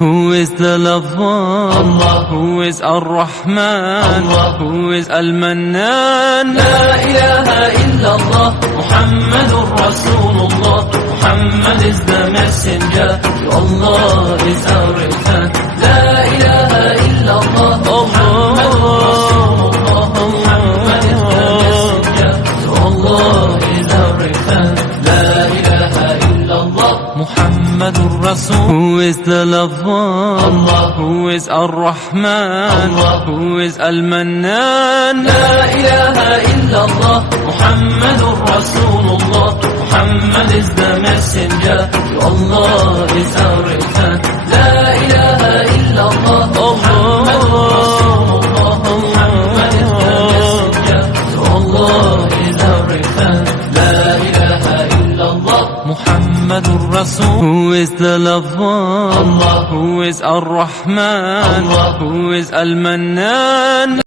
Who is the lover? Allah. Who is Ar-Rahman? Allah. Who is Al-Mannan? La ilaha illallah, Muhammadur Rasulullah. Muhammad is the messenger, to Allah is our return. La ilaha illallah, Muhammadur Rasulullah. Muhammad is the messenger, to Allah is our return. La ilaha illallah, Muhammadur Rasul. Who is the lover? Allah. Who is Ar-Rahman? Allah. Who is Al-Mannan? La ilaha illallah, Muhammadur Rasulullah. Muhammad is the messenger, to Allah is our return. La ilaha illallah, Muhammadur Rasulullah. Muhammad is the messenger, to Allah is our return. La ilaha illallah, Muhammadur Rasul. Who is the lover? Allah. Who is Ar-Rahman? Allah. Who is Al-Mannan?